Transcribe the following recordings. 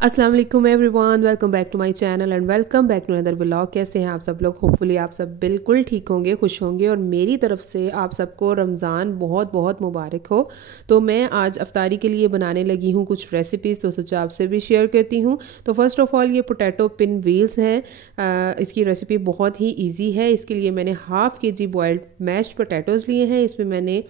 अस्सलाम वालेकुम everyone, welcome back to my channel and welcome back to another vlog. कैसे हैं आप सब लोग? होपफुली आप सब बिल्कुल ठीक होंगे, खुश होंगे और मेरी तरफ से आप सबको रमज़ान बहुत बहुत मुबारक हो। तो मैं आज अफ्तारी के लिए बनाने लगी हूँ कुछ रेसिपीज़, तो सोचा आपसे भी शेयर करती हूँ। तो फर्स्ट ऑफ़ ऑल ये पोटैटो पिन व्हील्स हैं। इसकी रेसिपी बहुत ही ईजी है। इसके लिए मैंने half kg boiled mashed potatoes लिए हैं। इसमें मैंने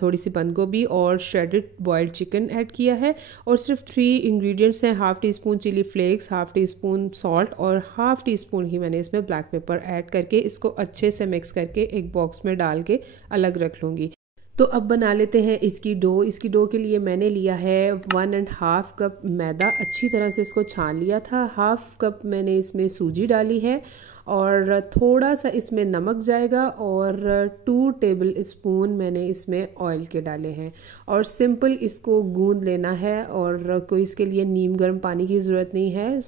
थोड़ी सी बंद गोभी और श्रेडेड बॉयल्ड चिकन ऐड किया है और सिर्फ 3 इंग्रेडिएंट्स हैं। Half teaspoon chilli flakes, half teaspoon salt और हाफ़ टी स्पून ही मैंने इसमें ब्लैक पेपर ऐड करके इसको अच्छे से मिक्स करके एक बॉक्स में डाल के अलग रख लूँगी। तो अब बना लेते हैं इसकी डो। इसकी डो के लिए मैंने लिया है 1.5 कप मैदा। अच्छी तरह से इसको छान लिया था। हाफ़ कप मैंने इसमें सूजी डाली है और थोड़ा सा इसमें नमक जाएगा और 2 टेबल स्पून मैंने इसमें ऑयल के डाले हैं और सिंपल इसको गूंद लेना है। और कोई इसके लिए नीम गर्म पानी की ज़रूरत नहीं है,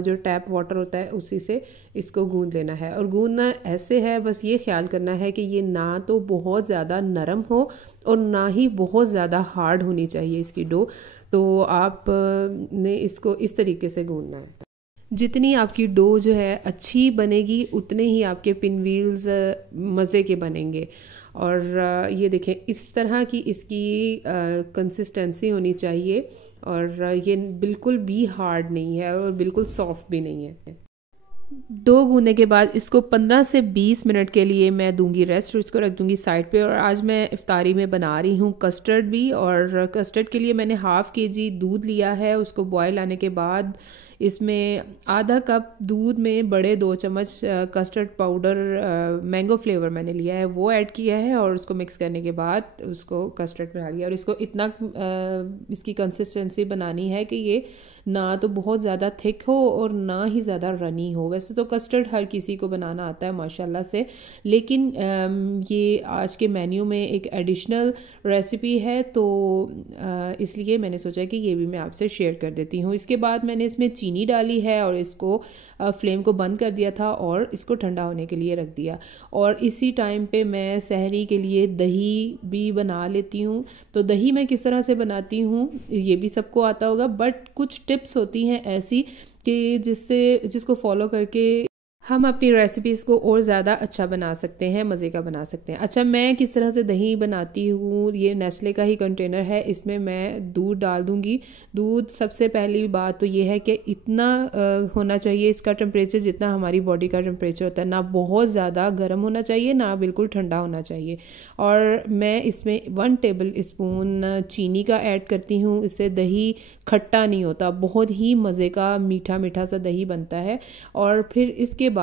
जो टैप वाटर होता है उसी से इसको गूंद लेना है। और गूंदना ऐसे है, बस ये ख्याल करना है कि ये ना तो बहुत ज़्यादा नरम हो और ना ही बहुत ज़्यादा हार्ड होनी चाहिए इसकी डो। तो आप ने इसको इस तरीके से गूंदना है। जितनी आपकी डो जो है अच्छी बनेगी उतने ही आपके पिन व्हील्स मज़े के बनेंगे। और ये देखें, इस तरह की इसकी कंसिस्टेंसी होनी चाहिए और ये बिल्कुल भी हार्ड नहीं है और बिल्कुल सॉफ्ट भी नहीं है। डो गूंदने के बाद इसको 15 से 20 मिनट के लिए मैं दूंगी रेस्ट, इसको रख दूंगी साइड पे। और आज मैं इफ्तारी में बना रही हूँ कस्टर्ड भी। और कस्टर्ड के लिए मैंने हाफ़ kg दूध लिया है। उसको बॉयल आने के बाद इसमें आधा कप दूध में बड़े 2 चम्मच कस्टर्ड पाउडर मैंगो फ्लेवर मैंने लिया है वो ऐड किया है और उसको मिक्स करने के बाद उसको कस्टर्ड बना लिया। और इसको इतना इसकी कंसिस्टेंसी बनानी है कि ये ना तो बहुत ज़्यादा थिक हो और ना ही ज़्यादा रनी हो। वैसे तो कस्टर्ड हर किसी को बनाना आता है माशाल्लाह से, लेकिन ये आज के मेन्यू में एक एडिशनल रेसिपी है, तो इसलिए मैंने सोचा कि ये भी मैं आपसे शेयर कर देती हूँ। इसके बाद मैंने इसमें चीनी डाली है और इसको फ्लेम को बंद कर दिया था और इसको ठंडा होने के लिए रख दिया। और इसी टाइम पे मैं सहरी के लिए दही भी बना लेती हूँ। तो दही मैं किस तरह से बनाती हूँ ये भी सबको आता होगा, बट कुछ टिप्स होती हैं ऐसी कि जिसको फॉलो करके हम अपनी रेसिपीज़ को और ज़्यादा अच्छा बना सकते हैं, मज़े का बना सकते हैं। अच्छा, मैं किस तरह से दही बनाती हूँ, ये नेस्ले का ही कंटेनर है, इसमें मैं दूध डाल दूँगी। दूध सबसे पहली बात तो ये है कि इतना होना चाहिए इसका टेम्परेचर जितना हमारी बॉडी का टेम्परेचर होता है, ना बहुत ज़्यादा गर्म होना चाहिए ना बिल्कुल ठंडा होना चाहिए। और मैं इसमें 1 टेबल स्पून चीनी का ऐड करती हूँ। इससे दही खट्टा नहीं होता, बहुत ही मज़े का मीठा मीठा सा दही बनता है। और फिर इसके बाद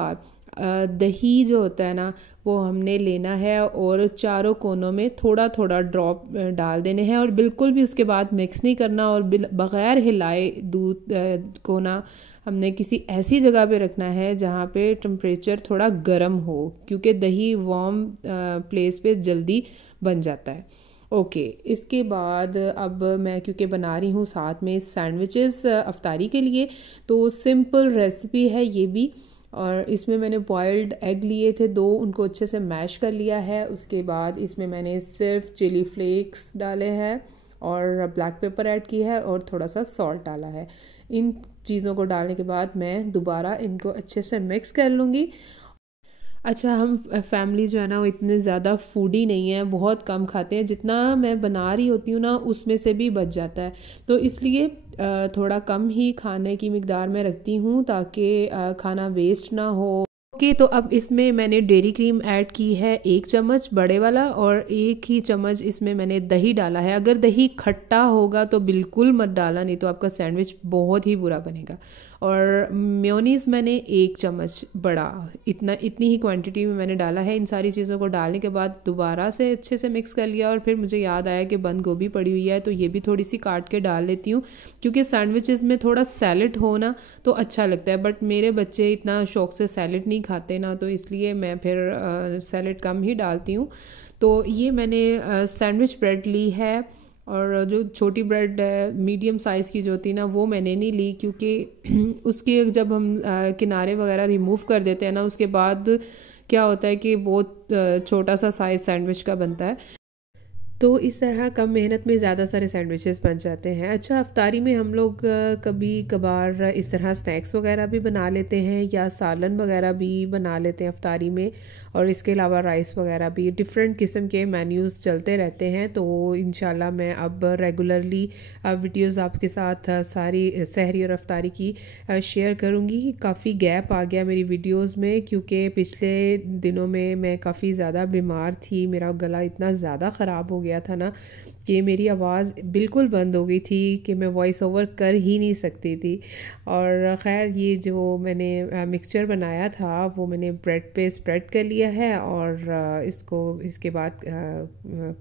दही जो होता है ना वो हमने लेना है और चारों कोनों में थोड़ा थोड़ा ड्रॉप डाल देने हैं और बिल्कुल भी उसके बाद मिक्स नहीं करना। और बग़ैर हिलाए दूध को ना हमने किसी ऐसी जगह पे रखना है जहाँ पे टेम्परेचर थोड़ा गर्म हो, क्योंकि दही वार्म प्लेस पे जल्दी बन जाता है। ओके, इसके बाद अब मैं क्योंकि बना रही हूँ साथ में सैंडविचेस अफ्तारी के लिए, तो सिंपल रेसिपी है ये भी। और इसमें मैंने बॉइल्ड एग लिए थे 2, उनको अच्छे से मैश कर लिया है। उसके बाद इसमें मैंने सिर्फ चिली फ्लेक्स डाले हैं और ब्लैक पेपर ऐड किया है और थोड़ा सा सॉल्ट डाला है। इन चीज़ों को डालने के बाद मैं दोबारा इनको अच्छे से मिक्स कर लूँगी। अच्छा, हम फैमिली जो है ना वो इतने ज़्यादा फूडी नहीं है, बहुत कम खाते हैं। जितना मैं बना रही होती हूँ ना उसमें से भी बच जाता है, तो इसलिए थोड़ा कम ही खाने की मिकदार में रखती हूँ ताकि खाना वेस्ट ना हो। ओके, तो अब इसमें मैंने डेयरी क्रीम ऐड की है 1 चम्मच बड़े वाला और 1 ही चम्मच इसमें मैंने दही डाला है। अगर दही खट्टा होगा तो बिल्कुल मत डाला, नहीं तो आपका सैंडविच बहुत ही बुरा बनेगा। और मेयोनीज़ मैंने 1 चम्मच बड़ा, इतनी ही क्वांटिटी में मैंने डाला है। इन सारी चीज़ों को डालने के बाद दोबारा से अच्छे से मिक्स कर लिया और फिर मुझे याद आया कि बंद गोभी पड़ी हुई है तो ये भी थोड़ी सी काट के डाल लेती हूँ, क्योंकि सैंडविचेस में थोड़ा सैलड हो ना तो अच्छा लगता है। बट मेरे बच्चे इतना शौक से सैलड नहीं खाते ना, तो इसलिए मैं फिर सैलड कम ही डालती हूँ। तो ये मैंने सैंडविच ब्रेड ली है और जो छोटी ब्रेड मीडियम साइज़ की जो होती है ना वो मैंने नहीं ली, क्योंकि उसके जब हम किनारे वगैरह रिमूव कर देते हैं ना उसके बाद क्या होता है कि बहुत छोटा सा साइज़ सैंडविच का बनता है। तो इस तरह कम मेहनत में ज़्यादा सारे सैंडविचेस बन जाते हैं। अच्छा, अफ्तारी में हम लोग कभी कभार इस तरह स्नैक्स वगैरह भी बना लेते हैं या सालन वगैरह भी बना लेते हैं अफ्तारी में, और इसके अलावा राइस वगैरह भी, डिफरेंट किस्म के मेन्यूज़ चलते रहते हैं। तो इंशाल्लाह मैं अब रेगुलरली वीडियोज़ आपके साथ सारी सहरी और अफ्तारी की शेयर करूँगी। काफ़ी गैप आ गया मेरी वीडियोज़ में क्योंकि पिछले दिनों में मैं काफ़ी ज़्यादा बीमार थी। मेरा गला इतना ज़्यादा ख़राब हो गया था ना कि मेरी आवाज़ बिल्कुल बंद हो गई थी कि मैं वॉइस ओवर कर ही नहीं सकती थी। और ख़ैर ये जो मैंने मिक्सचर बनाया था वो मैंने ब्रेड पे स्प्रेड कर लिया है, और इसको इसके बाद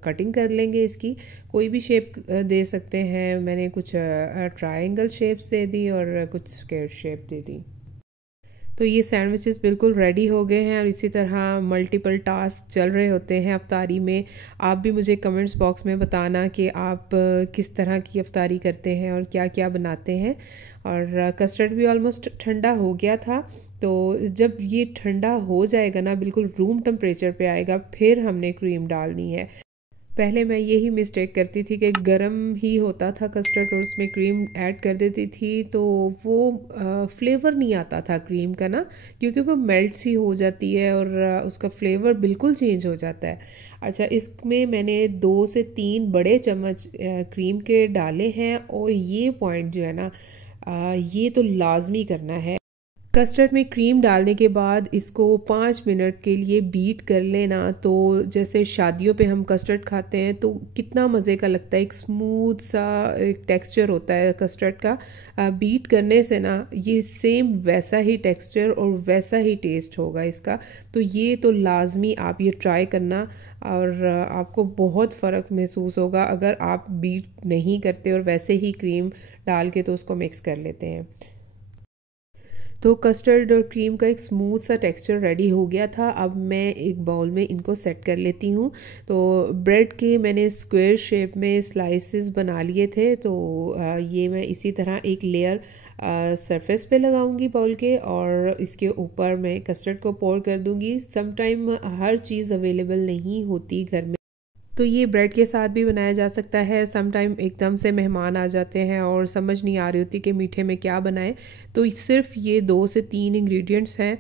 कटिंग कर लेंगे। इसकी कोई भी शेप दे सकते हैं। मैंने कुछ ट्रायंगल शेप्स दे दी और कुछ स्क्वायर शेप दे दी। तो ये सैंडविचेस बिल्कुल रेडी हो गए हैं, और इसी तरह मल्टीपल टास्क चल रहे होते हैं अफ्तारी में। आप भी मुझे कमेंट्स बॉक्स में बताना कि आप किस तरह की अफ्तारी करते हैं और क्या क्या बनाते हैं। और कस्टर्ड भी ऑलमोस्ट ठंडा हो गया था, तो जब ये ठंडा हो जाएगा ना, बिल्कुल रूम टेम्परेचर पे आएगा, फिर हमने क्रीम डालनी है। पहले मैं यही मिस्टेक करती थी कि गरम ही होता था कस्टर्ड और उसमें क्रीम ऐड कर देती थी, तो वो फ्लेवर नहीं आता था क्रीम का ना, क्योंकि वो मेल्ट सी हो जाती है और उसका फ्लेवर बिल्कुल चेंज हो जाता है। अच्छा, इसमें मैंने 2 से 3 बड़े चम्मच क्रीम के डाले हैं, और ये पॉइंट जो है ना, ये तो लाजमी करना है। कस्टर्ड में क्रीम डालने के बाद इसको 5 मिनट के लिए बीट कर लेना। तो जैसे शादियों पे हम कस्टर्ड खाते हैं तो कितना मज़े का लगता है, एक स्मूथ सा एक टेक्सचर होता है कस्टर्ड का। बीट करने से ना ये सेम वैसा ही टेक्सचर और वैसा ही टेस्ट होगा इसका। तो ये तो लाजमी आप ये ट्राई करना, और आपको बहुत फ़र्क महसूस होगा अगर आप बीट नहीं करते और वैसे ही क्रीम डाल के तो उसको मिक्स कर लेते हैं। तो कस्टर्ड और क्रीम का एक स्मूथ सा टेक्सचर रेडी हो गया था। अब मैं एक बाउल में इनको सेट कर लेती हूँ। तो ब्रेड के मैंने स्क्वायर शेप में स्लाइसेस बना लिए थे, तो ये मैं इसी तरह एक लेयर सरफेस पे लगाऊंगी बाउल के, और इसके ऊपर मैं कस्टर्ड को पोर कर दूंगी। समटाइम हर चीज़ अवेलेबल नहीं होती घर में, तो ये ब्रेड के साथ भी बनाया जा सकता है। सम टाइम एकदम से मेहमान आ जाते हैं और समझ नहीं आ रही होती कि मीठे में क्या बनाएं, तो सिर्फ ये 2 से 3 इंग्रेडिएंट्स हैं,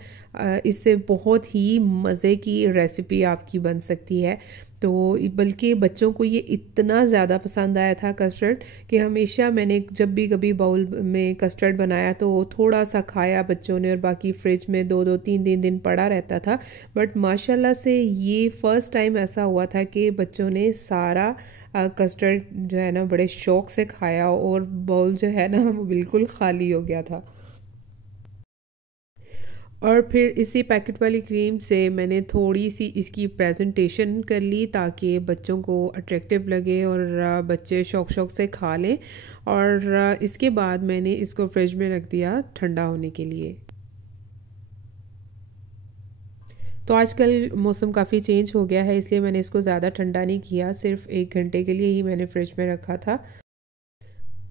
इससे बहुत ही मज़े की रेसिपी आपकी बन सकती है। तो बल्कि बच्चों को ये इतना ज़्यादा पसंद आया था कस्टर्ड कि हमेशा मैंने जब भी कभी बाउल में कस्टर्ड बनाया तो थोड़ा सा खाया बच्चों ने, और बाकी फ्रिज में 2-2 3-3 दिन पड़ा रहता था। बट माशाल्लाह से ये फ़र्स्ट टाइम ऐसा हुआ था कि बच्चों ने सारा कस्टर्ड जो है ना बड़े शौक़ से खाया, और बाउल जो है ना वो बिल्कुल ख़ाली हो गया था। और फिर इसी पैकेट वाली क्रीम से मैंने थोड़ी सी इसकी प्रेजेंटेशन कर ली ताकि बच्चों को अट्रैक्टिव लगे और बच्चे शौक शौक से खा लें। और इसके बाद मैंने इसको फ्रिज में रख दिया ठंडा होने के लिए। तो आजकल मौसम काफ़ी चेंज हो गया है, इसलिए मैंने इसको ज़्यादा ठंडा नहीं किया, सिर्फ 1 घंटे के लिए ही मैंने फ्रिज में रखा था।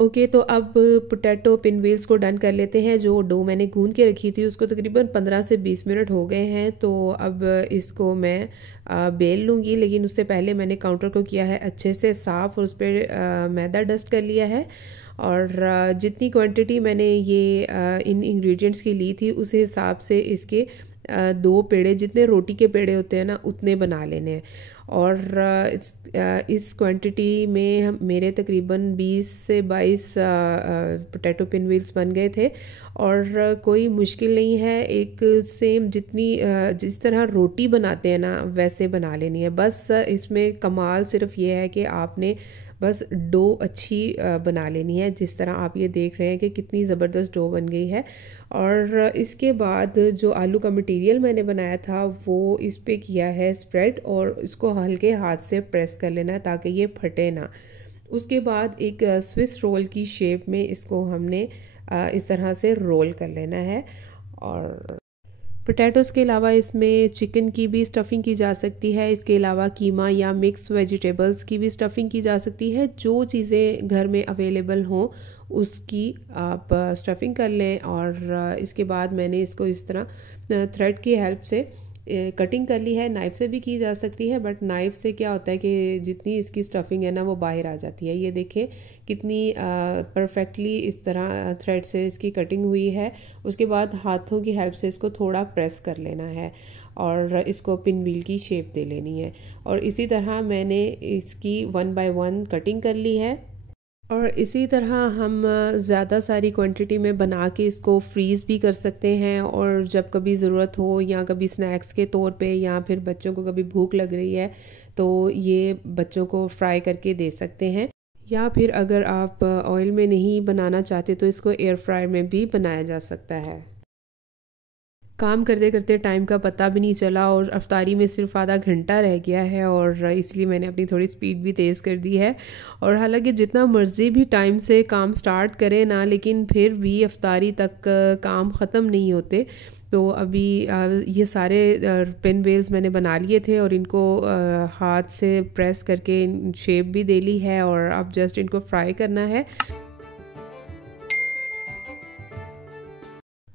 ओके, तो अब पोटैटो पिनव्हील्स को डन कर लेते हैं। जो डो मैंने गूंद के रखी थी उसको तकरीबन 15 से 20 मिनट हो गए हैं, तो अब इसको मैं बेल लूँगी। लेकिन उससे पहले मैंने काउंटर को किया है अच्छे से साफ़, और उस पर मैदा डस्ट कर लिया है। और जितनी क्वांटिटी मैंने ये इन इंग्रेडिएंट्स की ली थी उस हिसाब से इसके 2 पेड़े, जितने रोटी के पेड़े होते हैं ना उतने बना लेने हैं। और इस क्वांटिटी में मेरे तकरीबन 20 से 22 पोटैटो पिनव्हील्स बन गए थे। और कोई मुश्किल नहीं है, एक सेम जिस तरह रोटी बनाते हैं ना वैसे बना लेनी है। बस इसमें कमाल सिर्फ ये है कि आपने बस डो अच्छी बना लेनी है, जिस तरह आप ये देख रहे हैं कि कितनी ज़बरदस्त डो बन गई है। और इसके बाद जो आलू का मटेरियल मैंने बनाया था वो इस पे किया है स्प्रेड, और इसको हल्के हाथ से प्रेस कर लेना है ताकि ये फटे ना। उसके बाद एक स्विस रोल की शेप में इसको हमने इस तरह से रोल कर लेना है। और पोटैटोज़ के अलावा इसमें चिकन की भी स्टफ़िंग की जा सकती है। इसके अलावा कीमा या मिक्स वेजिटेबल्स की भी स्टफ़िंग की जा सकती है। जो चीज़ें घर में अवेलेबल हों उसकी आप स्टफ़िंग कर लें। और इसके बाद मैंने इसको इस तरह थ्रेड की हेल्प से कटिंग कर ली है। नाइफ़ से भी की जा सकती है, बट नाइफ़ से क्या होता है कि जितनी इसकी स्टफिंग है ना वो बाहर आ जाती है। ये देखें कितनी परफेक्टली इस तरह थ्रेड से इसकी कटिंग हुई है। उसके बाद हाथों की हेल्प से इसको थोड़ा प्रेस कर लेना है और इसको पिन व्हील की शेप दे लेनी है। और इसी तरह मैंने इसकी 1 बाय 1 कटिंग कर ली है। और इसी तरह हम ज़्यादा सारी क्वांटिटी में बना के इसको फ्रीज़ भी कर सकते हैं, और जब कभी ज़रूरत हो या कभी स्नैक्स के तौर पे या फिर बच्चों को कभी भूख लग रही है तो ये बच्चों को फ्राई करके दे सकते हैं। या फिर अगर आप ऑयल में नहीं बनाना चाहते तो इसको एयर फ्रायर में भी बनाया जा सकता है। काम करते करते टाइम का पता भी नहीं चला और अफ्तारी में सिर्फ आधा घंटा रह गया है, और इसलिए मैंने अपनी थोड़ी स्पीड भी तेज़ कर दी है। और हालांकि जितना मर्ज़ी भी टाइम से काम स्टार्ट करें ना, लेकिन फिर भी अफ्तारी तक काम ख़त्म नहीं होते। तो अभी ये सारे पिन वेल्स मैंने बना लिए थे और इनको हाथ से प्रेस करके शेप भी दे ली है, और अब जस्ट इनको फ्राई करना है।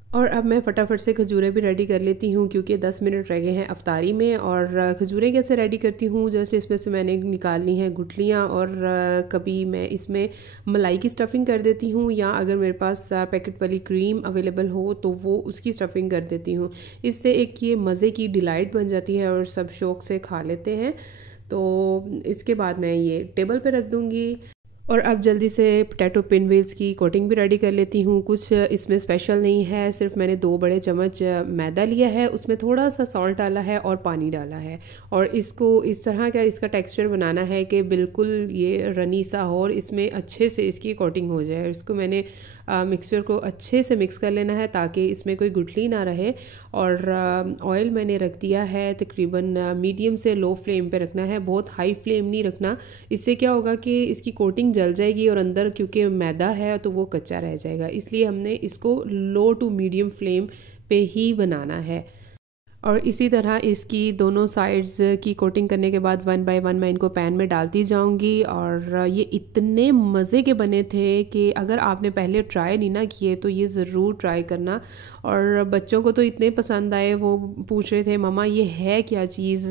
और अब मैं फटाफट से खजूरें भी रेडी कर लेती हूँ, क्योंकि 10 मिनट रह गए हैं अफ्तारी में। और खजूरें कैसे रेडी करती हूँ, जस्ट इसमें से मैंने निकालनी है गुठलियाँ, और कभी मैं इसमें मलाई की स्टफ़िंग कर देती हूँ, या अगर मेरे पास पैकेट वाली क्रीम अवेलेबल हो तो वो उसकी स्टफ़िंग कर देती हूँ। इससे एक ये मज़े की डिलाइट बन जाती है और सब शौक़ से खा लेते हैं। तो इसके बाद मैं ये टेबल पे रख दूँगी। और अब जल्दी से पोटैटो पिन व्हील्स की कोटिंग भी रेडी कर लेती हूँ। कुछ इसमें स्पेशल नहीं है, सिर्फ मैंने 2 बड़े चम्मच मैदा लिया है, उसमें थोड़ा सा सॉल्ट डाला है और पानी डाला है, और इसको इस तरह का इसका टेक्सचर बनाना है कि बिल्कुल ये रनी सा हो और इसमें अच्छे से इसकी कोटिंग हो जाए। इसको मैंने मिक्सचर को अच्छे से मिक्स कर लेना है ताकि इसमें कोई गुठली ना रहे। और ऑयल मैंने रख दिया है तकरीबन मीडियम से लो फ्लेम पे रखना है, बहुत हाई फ्लेम नहीं रखना। इससे क्या होगा कि इसकी कोटिंग जल जाएगी और अंदर क्योंकि मैदा है तो वो कच्चा रह जाएगा, इसलिए हमने इसको लो टू मीडियम फ्लेम पे ही बनाना है। और इसी तरह इसकी दोनों साइड्स की कोटिंग करने के बाद 1 बाय 1 मैं इनको पैन में डालती जाऊंगी। और ये इतने मज़े के बने थे कि अगर आपने पहले ट्राई नहीं ना किए तो ये ज़रूर ट्राई करना। और बच्चों को तो इतने पसंद आए, वो पूछ रहे थे मम्मा ये है क्या चीज़,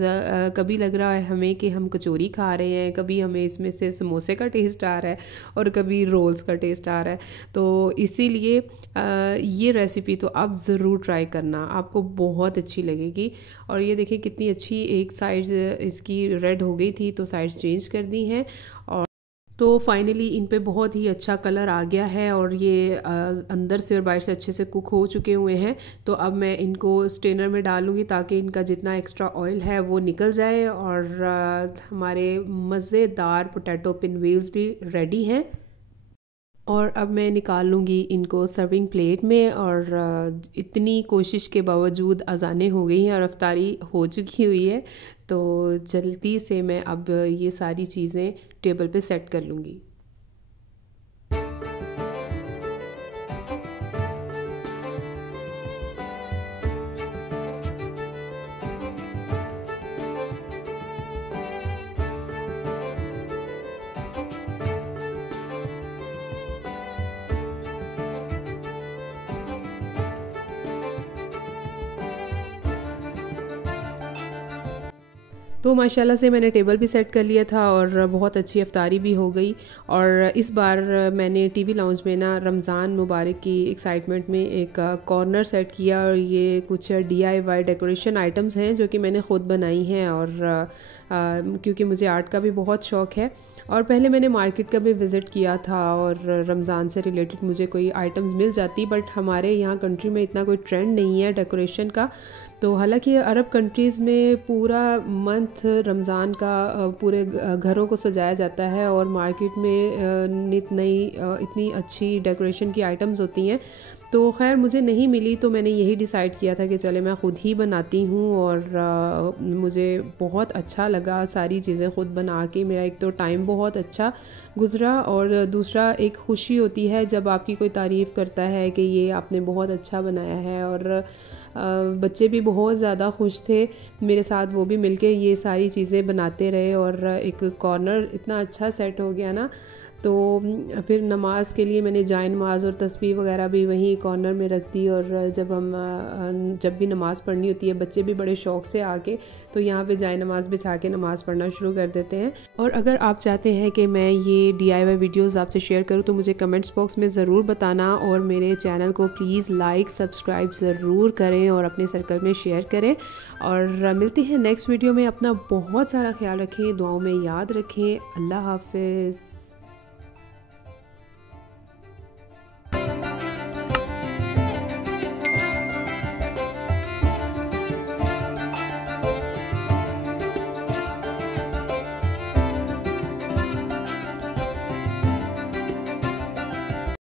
कभी लग रहा है हमें कि हम कचौरी खा रहे हैं, कभी हमें इसमें से समोसे का टेस्ट आ रहा है और कभी रोल्स का टेस्ट आ रहा है। तो इसीलिए ये रेसिपी तो आप ज़रूर ट्राई करना, आपको बहुत अच्छी लगेगी। और ये देखिए कितनी अच्छी एक साइड इसकी रेड हो गई थी तो साइड्स चेंज कर दी हैं। और तो फाइनली इन पे बहुत ही अच्छा कलर आ गया है और ये अंदर से और बाहर से अच्छे से कुक हो चुके हुए हैं। तो अब मैं इनको स्ट्रेनर में डालूँगी ताकि इनका जितना एक्स्ट्रा ऑयल है वो निकल जाए। और हमारे मज़ेदार पोटैटो पिन व्हील्स भी रेडी हैं। और अब मैं निकाल लूँगी इनको सर्विंग प्लेट में। और इतनी कोशिश के बावजूद अज़ानें हो गई हैं और अफ्तारी हो चुकी हुई है, तो जल्दी से मैं अब ये सारी चीज़ें टेबल पे सेट कर लूँगी। तो माशाल्लाह से मैंने टेबल भी सेट कर लिया था और बहुत अच्छी अफ्तारी भी हो गई। और इस बार मैंने टीवी लाउंज में ना रमज़ान मुबारक की एक्साइटमेंट में एक कॉर्नर सेट किया, और ये कुछ DIY डेकोरेशन आइटम्स हैं जो कि मैंने ख़ुद बनाई हैं। और क्योंकि मुझे आर्ट का भी बहुत शौक़ है, और पहले मैंने मार्केट का भी विज़िट किया था और रमज़ान से रिलेटेड मुझे कोई आइटम्स मिल जाती, बट हमारे यहाँ कंट्री में इतना कोई ट्रेंड नहीं है डेकोरेशन का। तो हालांकि अरब कंट्रीज़ में पूरा मंथ रमज़ान का पूरे घरों को सजाया जाता है और मार्केट में नित नई इतनी अच्छी डेकोरेशन की आइटम्स होती हैं। तो खैर मुझे नहीं मिली, तो मैंने यही डिसाइड किया था कि चले मैं ख़ुद ही बनाती हूँ। और मुझे बहुत अच्छा लगा सारी चीज़ें ख़ुद बना के। मेरा एक तो टाइम बहुत अच्छा गुज़रा, और दूसरा एक ख़ुशी होती है जब आपकी कोई तारीफ़ करता है कि ये आपने बहुत अच्छा बनाया है। और बच्चे भी बहुत ज़्यादा खुश थे मेरे साथ, वो भी मिलके ये सारी चीज़ें बनाते रहे और एक कॉर्नर इतना अच्छा सेट हो गया ना। तो फिर नमाज़ के लिए मैंने जाए नमाज़ और तस्बीह वगैरह भी वहीं कॉर्नर में रख दी। और जब भी नमाज़ पढ़नी होती है, बच्चे भी बड़े शौक़ से आके तो यहाँ पे जाए नमाज़ बिछा के नमाज़ पढ़ना शुरू कर देते हैं। और अगर आप चाहते हैं कि मैं ये DIY वीडियोज़ आपसे शेयर करूँ तो मुझे कमेंट्स बॉक्स में ज़रूर बताना, और मेरे चैनल को प्लीज़ लाइक सब्सक्राइब ज़रूर करें और अपने सर्कल में शेयर करें। और मिलते हैं नेक्स्ट वीडियो में। अपना बहुत सारा ख्याल रखें, दुआओं में याद रखें। अल्लाह हाफ़िज़।